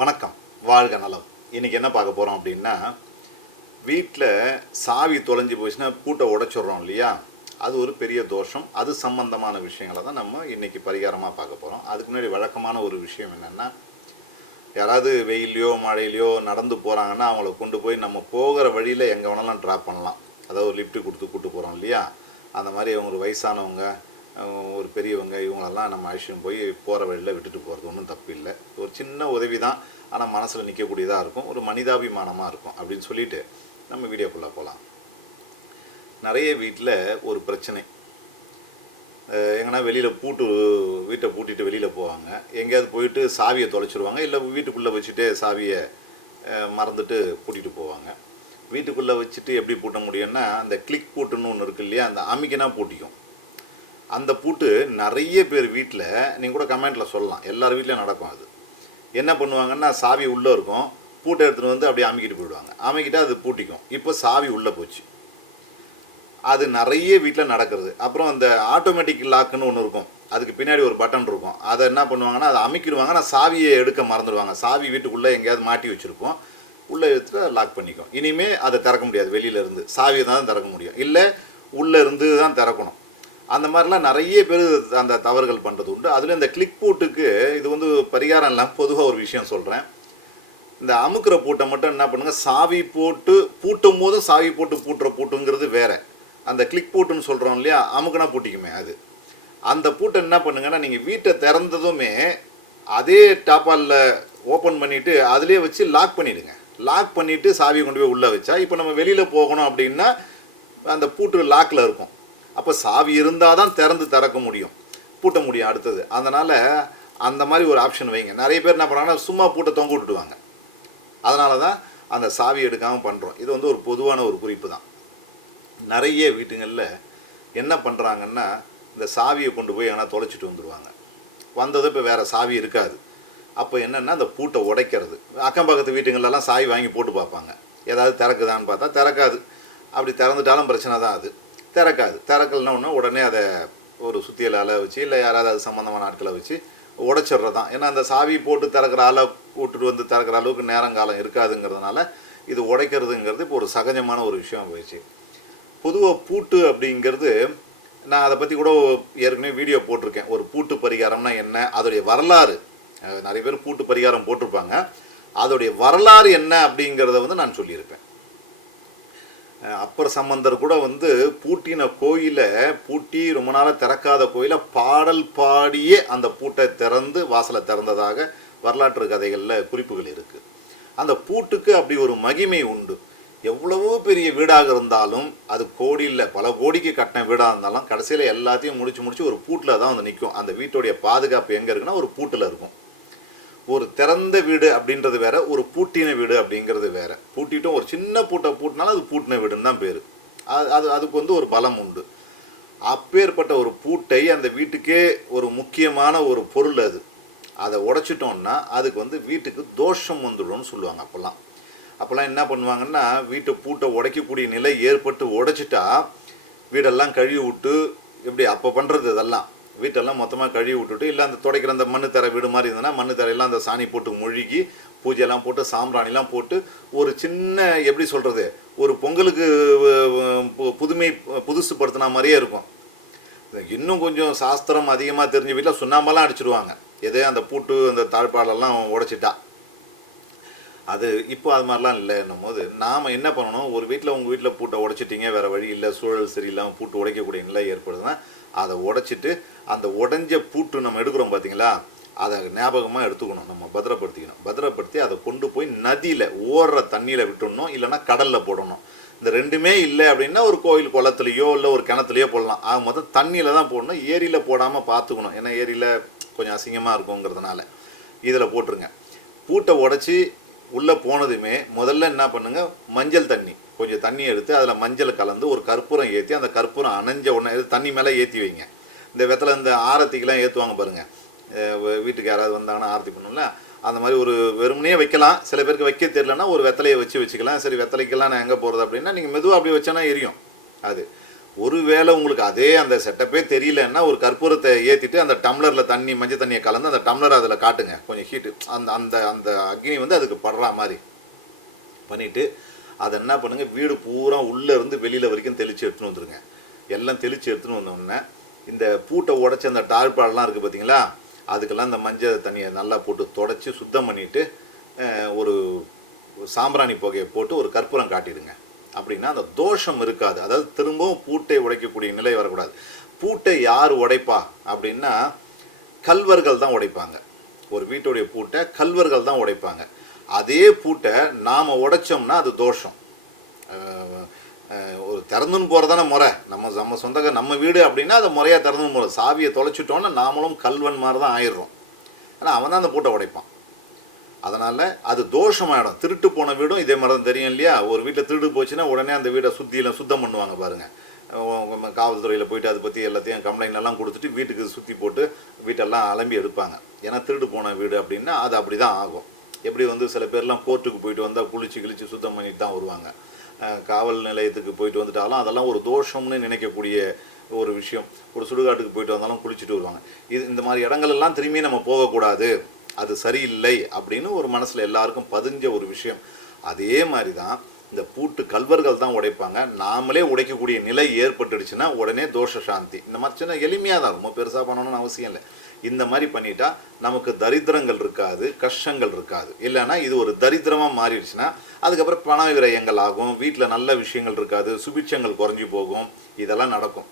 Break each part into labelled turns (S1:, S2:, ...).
S1: வணக்கம். வாழ்க நலம். இன்றைக்கி என்ன பார்க்க போகிறோம் அப்படின்னா வீட்டில் சாவி தொலைஞ்சு போச்சுன்னா பூட்டை உடைச்சிட்றோம் இல்லையா? அது ஒரு பெரிய தோஷம். அது சம்பந்தமான விஷயங்களை தான் நம்ம இன்றைக்கி பரிகாரமாக பார்க்க போகிறோம் அதுக்கு முன்னாடி வழக்கமான ஒரு விஷயம் என்னென்னா யாராவது வெயிலையோ மழையிலையோ நடந்து போகிறாங்கன்னா அவங்கள கொண்டு போய் நம்ம போகிற வழியில் எங்கே வேணாலும் ட்ராப் பண்ணலாம். அதாவது லிஃப்ட்டு கொடுத்து கூப்பிட்டு போகிறோம் இல்லையா? அந்த மாதிரி அவங்க ஒரு வயசானவங்க ஒரு பெரியவங்க இவங்களெல்லாம் நம்ம அழைச்சிட்டு போய் போகிற வழியில் விட்டுட்டு போகிறது ஒன்றும் தப்பு இல்லை. ஒரு சின்ன உதவி தான் ஆனால் மனசில் நிற்கக்கூடியதாக இருக்கும். ஒரு மனிதாபிமானமாக இருக்கும் அப்படின்னு சொல்லிட்டு நம்ம வீடியோக்குள்ளே போகலாம் நிறைய வீட்டில் ஒரு பிரச்சனை. எங்கன்னா வெளியில் பூட்டு வீட்டை பூட்டிட்டு வெளியில் போவாங்க. எங்கேயாவது போயிட்டு சாவியை தொலைச்சிருவாங்க. இல்லை வீட்டுக்குள்ளே வச்சுட்டு சாவியை மறந்துட்டு பூட்டிட்டு போவாங்க. வீட்டுக்குள்ளே வச்சுட்டு எப்படி பூட்ட முடியும்னா அந்த கிளிக் பூட்டுன்னு ஒன்று இருக்கு இல்லையா அந்த அமிக்கினா பூட்டிக்கும். அந்த பூட்டு நிறைய பேர் வீட்டில் நீங்கள் கூட கமெண்ட்டில் சொல்லலாம். எல்லார் வீட்லேயும் நடக்கும் அது. என்ன பண்ணுவாங்கன்னா சாவி உள்ளே இருக்கும். பூட்டை எடுத்துகிட்டு வந்து அப்படியே அமைக்கிட்டு போயிடுவாங்க. அமைக்கிட்டு அது பூட்டிக்கும். இப்போ சாவி உள்ளே போச்சு. அது நிறைய வீட்டில் நடக்கிறது. அப்புறம் அந்த ஆட்டோமேட்டிக் லாக்குன்னு ஒன்று இருக்கும். அதுக்கு பின்னாடி ஒரு பட்டன் இருக்கும். அதை என்ன பண்ணுவாங்கன்னா அதை அமைக்கிடுவாங்க. ஆனால் சாவியை எடுக்க மறந்துடுவாங்க. சாவி வீட்டுக்குள்ளே எங்கேயாவது மாட்டி வச்சுருக்கோம் உள்ளே எடுத்துகிட்டு லாக் பண்ணிக்கும். இனிமேல் அதை திறக்க முடியாது வெளியிலேருந்து சாவியை தான் திறக்க முடியும். இல்லை உள்ளே இருந்து தான் திறக்கணும். அந்த மாதிரிலாம் நிறைய பேர் அந்த தவறுகள் பண்ணுறது உண்டு. அதில் இந்த கிளிக் பூட்டுக்கு இது வந்து பரிகாரம் இல்லாமல் பொதுவாக ஒரு விஷயம் சொல்கிறேன் இந்த அமுக்குற பூட்டை மட்டும் என்ன பண்ணுங்க சாவி போட்டு பூட்டும் போது சாவி போட்டு பூட்டுற பூட்டுங்கிறது வேறு. அந்த கிளிக் பூட்டுன்னு சொல்கிறோம் இல்லையா அமுக்குனா பூட்டிக்குமே அது. அந்த பூட்டை என்ன பண்ணுங்கன்னா நீங்கள் வீட்டை திறந்ததுமே அதே டாப்பாலில் ஓப்பன் பண்ணிவிட்டு அதிலே வச்சு லாக் பண்ணிவிடுங்க லாக் பண்ணிவிட்டு சாவியை கொண்டு போய் உள்ளே வச்சா இப்போ நம்ம வெளியில் போகணும் அப்படின்னா அந்த பூட்டு லாக்கில் இருக்கும். அப்போ சாவி இருந்தால் தான் திறந்து திறக்க முடியும். பூட்ட முடியும் அடுத்தது. அதனால் அந்த மாதிரி ஒரு ஆப்ஷன் வைங்க. நிறைய பேர் என்ன பண்ணுறாங்கன்னா சும்மா பூட்டை தொங்க விட்டுடுவாங்க. அதனால தான் அந்த சாவி எடுக்காமல் பண்ணுறோம் இது வந்து ஒரு பொதுவான ஒரு குறிப்பு தான். நிறைய வீட்டுங்களில் என்ன பண்ணுறாங்கன்னா இந்த சாவியை கொண்டு போய் ஆனால் தொலைச்சிட்டு வந்துடுவாங்க வந்ததும் இப்போ வேறு சாவி இருக்காது. அப்போ என்னென்னா அந்த பூட்டை உடைக்கிறது. அக்கம் பக்கத்து வீட்டுங்களெல்லாம் சாவி வாங்கி போட்டு பார்ப்பாங்க. ஏதாவது திறக்குதான்னு பார்த்தா திறக்காது. அப்படி திறந்துட்டாலும் பிரச்சனை தான் அது. திறக்காது. திறக்கலன்னா ஒன்று உடனே அதை ஒரு சுத்தியலால் வச்சு இல்லை யாராவது அது சம்மந்தமான ஆட்களை வச்சு உடைச்சிடுறது தான் ஏன்னா அந்த சாவி போட்டு திறக்கிற ஆளை கூட்டுட்டு வந்து திறக்கிற அளவுக்கு நேரங்காலம் இருக்காதுங்கிறதுனால இது உடைக்கிறதுங்கிறது இப்போ ஒரு சகஜமான ஒரு விஷயம் போயிடுச்சு. பொதுவாக பூட்டு அப்படிங்கிறது நான் அதை பற்றி கூட ஏற்கனவே வீடியோ போட்டிருக்கேன். ஒரு பூட்டு பரிகாரம்னா என்ன? அதோடைய வரலாறு. நிறைய பேர் பூட்டு பரிகாரம் போட்டிருப்பாங்க. அதோடைய வரலாறு என்ன அப்படிங்கிறத வந்து நான் சொல்லியிருப்பேன். அப்பர் சம்பந்தர் கூட வந்து பூட்டின கோயிலை பூட்டி ரொம்ப நாளாக திறக்காத கோயிலை பாடல் பாடியே அந்த பூட்டை திறந்து வாசலை திறந்ததாக வரலாற்று கதைகளில் குறிப்புகள் இருக்குது அந்த பூட்டுக்கு அப்படி ஒரு மகிமை உண்டு. எவ்வளவோ பெரிய வீடாக இருந்தாலும் அது கோடியில் பல கோடிக்கு கட்டின வீடாக இருந்தாலும் கடைசியில் எல்லாத்தையும் முடிச்சு முடிச்சு ஒரு பூட்டில் தான் வந்து நிற்கும் அந்த வீட்டுடைய பாதுகாப்பு எங்கே இருக்குன்னா ஒரு பூட்டில் இருக்கும். ஒரு திறந்த வீடு அப்படின்றது வேற ஒரு பூட்டின வீடு அப்படிங்கிறது வேற. பூட்டிட்டும் ஒரு சின்ன பூட்டை பூட்டினாலும் அது பூட்டின வீடுன்னு தான் பேர். அது அது அதுக்கு வந்து ஒரு பலம் உண்டு. அப்பேற்பட்ட ஒரு பூட்டை அந்த வீட்டுக்கே ஒரு முக்கியமான ஒரு பொருள் அது. அதை உடைச்சிட்டோம்னா அதுக்கு வந்து வீட்டுக்கு தோஷம் வந்துடும்னு சொல்லுவாங்க அப்போல்லாம். அப்போல்லாம் என்ன பண்ணுவாங்கன்னா வீட்டை பூட்டை உடைக்கக்கூடிய நிலை ஏற்பட்டு உடைச்சிட்டா வீடெல்லாம் கழுவி விட்டு எப்படி அப்போ பண்ணுறது இதெல்லாம். வீட்டெல்லாம் மொத்தமாக கழுவி விட்டுட்டு இல்லை அந்த துடைக்கிற அந்த மண்ணு தர வீடு மாதிரி இருந்ததுன்னா மண்ணு தரையெல்லாம் அந்த சாணி போட்டு மொழுகி பூஜையெல்லாம் போட்டு சாம்பிராணிலாம் போட்டு ஒரு சின்ன எப்படி சொல்கிறது ஒரு பொங்கலுக்கு பு- புதுமை புதுசு படுத்தின மாதிரியே இருக்கும். இன்னும் கொஞ்சம் சாஸ்திரம் அதிகமாக தெரிஞ்ச வீட்டில் சுண்ணாம்பெல்லாம் அடிச்சிடுவாங்க எதே அந்த பூட்டு அந்த தாழ்பாலெல்லாம் உடைச்சிட்டா. அது இப்போ அது மாதிரிலாம் இல்லைன்னும் போது நாம் என்ன பண்ணணும்? ஒரு வீட்டில் உங்கள் வீட்டில் பூட்டை உடைச்சிட்டிங்க வேறு வழி இல்லை சூழல் சரியில்லாமல் பூட்டு உடைக்கக்கூடிய நிலை ஏற்படுதுன்னா அதை உடைச்சிட்டு அந்த உடஞ்ச பூட்டு நம்ம எடுக்கிறோம் பார்த்தீங்களா? அதை ஞாபகமாக எடுத்துக்கணும் நம்ம பத்திரப்படுத்திக்கணும். பத்திரப்படுத்தி அதை கொண்டு போய் நதியில் ஓடுற தண்ணியில் விட்டுடணும் இல்லைன்னா கடலில் போடணும். இந்த ரெண்டுமே இல்லை அப்படின்னா ஒரு கோயில் குளத்துலையோ இல்லை ஒரு கிணத்துலையோ போடலாம். ஆக மொத்தம் தண்ணியில் தான் போடணும். ஏரியில் போடாமல் பார்த்துக்கணும். ஏன்னா ஏரியில் கொஞ்சம் அசிங்கமாக இருக்குங்கிறதுனால. இதில் போட்டுருங்க. பூட்டை உடச்சி உள்ளே போனதுமே முதல்ல என்ன பண்ணுங்க மஞ்சள் தண்ணி. கொஞ்சம் தண்ணி எடுத்து அதில் மஞ்சள் கலந்து ஒரு கற்பூரம் ஏற்றி அந்த கற்பூரம் அணைஞ்ச உடனே தண்ணி மேலே ஏற்றி வைங்க. இந்த வெத்தலை இந்த ஆரத்திக்கெலாம் ஏற்றுவாங்க பாருங்கள் வீட்டுக்கு யாராவது வந்தாங்கன்னா ஆரத்தி பண்ணணும்ல அந்த மாதிரி ஒரு வெறுமனே வைக்கலாம். சில பேருக்கு வைக்க தெரியலன்னா ஒரு வெத்தலையை வச்சு வச்சுக்கலாம். சரி வெத்தலைக்கெல்லாம் நான் எங்கே போகிறது அப்படின்னா நீங்கள் மெதுவாக அப்படி வச்சோன்னா எரியும். அது. ஒருவேளை உங்களுக்கு அதே அந்த செட்டப்பே தெரியலன்னா ஒரு கற்பூரத்தை ஏற்றிட்டு அந்த டம்ளரில் தண்ணி மஞ்சள் தண்ணியை கலந்து அந்த டம்ளர் அதில் காட்டுங்க. கொஞ்சம் ஹீட்டு அந்த அந்த அந்த அக்னி வந்து அதுக்கு படுற மாதிரி பண்ணிவிட்டு அதை என்ன பண்ணுங்கள் வீடு பூரா உள்ளே இருந்து வெளியில் வரைக்கும் தெளித்து எடுத்துன்னு வந்துருங்க. எல்லாம் தெளித்து எடுத்துன்னு வந்தோடனே இந்த பூட்டை உடச்சி அந்த டார்பாலெலாம் இருக்குது பார்த்தீங்களா அதுக்கெல்லாம் இந்த மஞ்சள் தண்ணியை நல்லா போட்டு தொடச்சி சுத்தம் பண்ணிவிட்டு ஒரு சாம்பிராணி புகையை போட்டு ஒரு கற்பூரம் காட்டிடுங்க. அப்படின்னா அந்த தோஷம் இருக்காது. அதாவது திரும்பவும் பூட்டை உடைக்கக்கூடிய நிலை வரக்கூடாது. பூட்டை யார் உடைப்பா? அப்படின்னா கல்வர்கள் தான் உடைப்பாங்க. ஒரு வீட்டுடைய பூட்டை கல்வர்கள் தான் உடைப்பாங்க. அதே பூட்டை நாம் உடைச்சோம்னா அது தோஷம். ஒரு திறந்துன்னு போகிறதான முறை. நம்ம நம்ம சொந்தக்க நம்ம வீடு அப்படின்னா அதை முறையாக திறந்துன்னு போகிற சாவியை தொலைச்சிட்டோன்னா நாமளும் கல்வன் மாதிரி தான் ஆயிடுறோம். ஆனால் அவன் தான் அந்த பூட்டை உடைப்பான். அதனால் அது தோஷமாயிடும் திருட்டு போன வீடும் இதே மாதிரி தான் தெரியும் இல்லையா? ஒரு வீட்டில் திருடு போச்சுன்னா உடனே அந்த வீடை சுற்றியில் சுத்தம் பண்ணுவாங்க பாருங்கள் காவல்துறையில் போயிட்டு அதை பற்றி எல்லாத்தையும் கம்ப்ளைண்ட் எல்லாம் கொடுத்துட்டு வீட்டுக்கு சுற்றி போட்டு வீட்டெல்லாம் அலம்பி எடுப்பாங்க. ஏன்னா திருடு போன வீடு அப்படின்னா அது அப்படி தான் ஆகும். எப்படி வந்து சில பேர்லாம் கோர்ட்டுக்கு போயிட்டு வந்தால் குளிச்சு கிழிச்சு சுத்தம் பண்ணிட்டு தான் வருவாங்க. காவல் நிலையத்துக்கு போயிட்டு வந்துட்டாலும் அதெல்லாம் ஒரு தோஷம்னு நினைக்கக்கூடிய ஒரு விஷயம். ஒரு சுடுகாட்டுக்கு போயிட்டு வந்தாலும் குளிச்சுட்டு வருவாங்க. இது இந்த மாதிரி இடங்கள் எல்லாம் திரும்பி நம்ம போகக்கூடாது. அது சரியில்லை அப்படின்னு ஒரு மனசில் எல்லாருக்கும் பதிஞ்ச ஒரு விஷயம். அதே மாதிரி தான் இந்த பூட்டு கல்வர்கள் தான் உடைப்பாங்க. நாமளே உடைக்கக்கூடிய நிலை ஏற்பட்டுடுச்சுன்னா உடனே தோஷ சாந்தி. இந்த மாதிரி சின்ன எளிமையாக தான் ரொம்ப பெருசாக பண்ணணும்னு அவசியம் இல்லை. இந்த மாதிரி பண்ணிட்டா நமக்கு தரித்திரங்கள் இருக்காது கஷ்டங்கள் இருக்காது. இல்லைன்னா இது ஒரு தரித்திரமாக மாறிடுச்சுன்னா அதுக்கப்புறம் பண விரயங்கள் ஆகும் வீட்டில் நல்ல விஷயங்கள் இருக்காது சுபிட்சங்கள் குறைஞ்சி போகும் இதெல்லாம் நடக்கும்.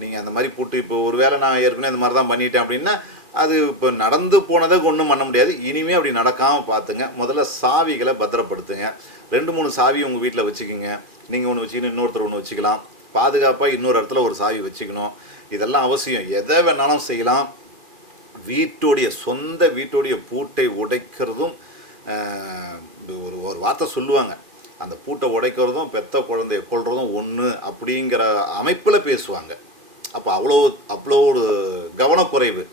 S1: நீங்கள் அந்த மாதிரி பூட்டு இப்போ ஒரு வேளை நான் ஏற்கனவே இந்த மாதிரி தான் பண்ணிட்டேன் அப்படின்னா அது இப்போ நடந்து போனதை ஒன்றும் பண்ண முடியாது. இனிமேல் அப்படி நடக்காமல் பார்த்துங்க. முதல்ல சாவிகளை பத்திரப்படுத்துங்க. ரெண்டு மூணு சாவி உங்கள் வீட்டில் வச்சுக்கோங்க. நீங்கள் ஒன்று வச்சுக்கணும் இன்னொருத்தர் ஒன்று வச்சுக்கலாம். பாதுகாப்பாக இன்னொரு இடத்துல ஒரு சாவி வச்சுக்கணும். இதெல்லாம் அவசியம். எதை வேணாலும் செய்யலாம். வீட்டுடைய சொந்த வீட்டுடைய பூட்டை உடைக்கிறதும் ஒரு ஒரு வார்த்தை சொல்லுவாங்க. அந்த பூட்டை உடைக்கிறதும் பெத்த குழந்தைய கொள்றதும் ஒன்று அப்படிங்கிற அமைப்பில் பேசுவாங்க. அப்போ அவ்வளோ அவ்வளோ ஒரு கவனக்குறைவு.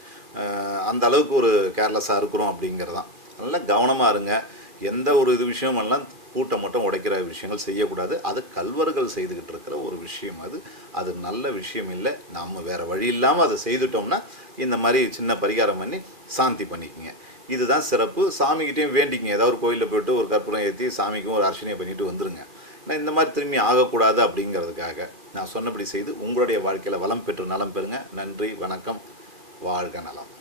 S1: அந்த அளவுக்கு ஒரு கேர்லெஸ்ஸாக இருக்கிறோம் அப்படிங்கிறதான். நல்லா கவனமாக இருங்க. எந்த ஒரு இது விஷயம் எல்லாம் கூட்டம் மட்டும் உடைக்கிற விஷயங்கள் செய்யக்கூடாது. அது கல்வர்கள் செய்துக்கிட்டு இருக்கிற ஒரு விஷயம் அது. அது நல்ல விஷயம் இல்லை. நம்ம வேறு வழி இல்லாமல் அதை செய்துட்டோம்னா இந்த மாதிரி சின்ன பரிகாரம் பண்ணி சாந்தி பண்ணிக்கங்க. இதுதான் சிறப்பு. சாமிக்கிட்டேயும் வேண்டிக்கங்க. ஏதாவது ஒரு கோயிலில் போயிட்டு ஒரு கற்பூரம் ஏற்றி சாமிக்கும் ஒரு அர்ச்சனையை பண்ணிட்டு வந்துருங்க. நான் இந்த மாதிரி திரும்பி ஆகக்கூடாது அப்படிங்கிறதுக்காக நான் சொன்னபடி செய்து உங்களுடைய வாழ்க்கையில் வளம் பெற்று நலம் பெறுங்க. நன்றி வணக்கம். வாழ்க நலம்.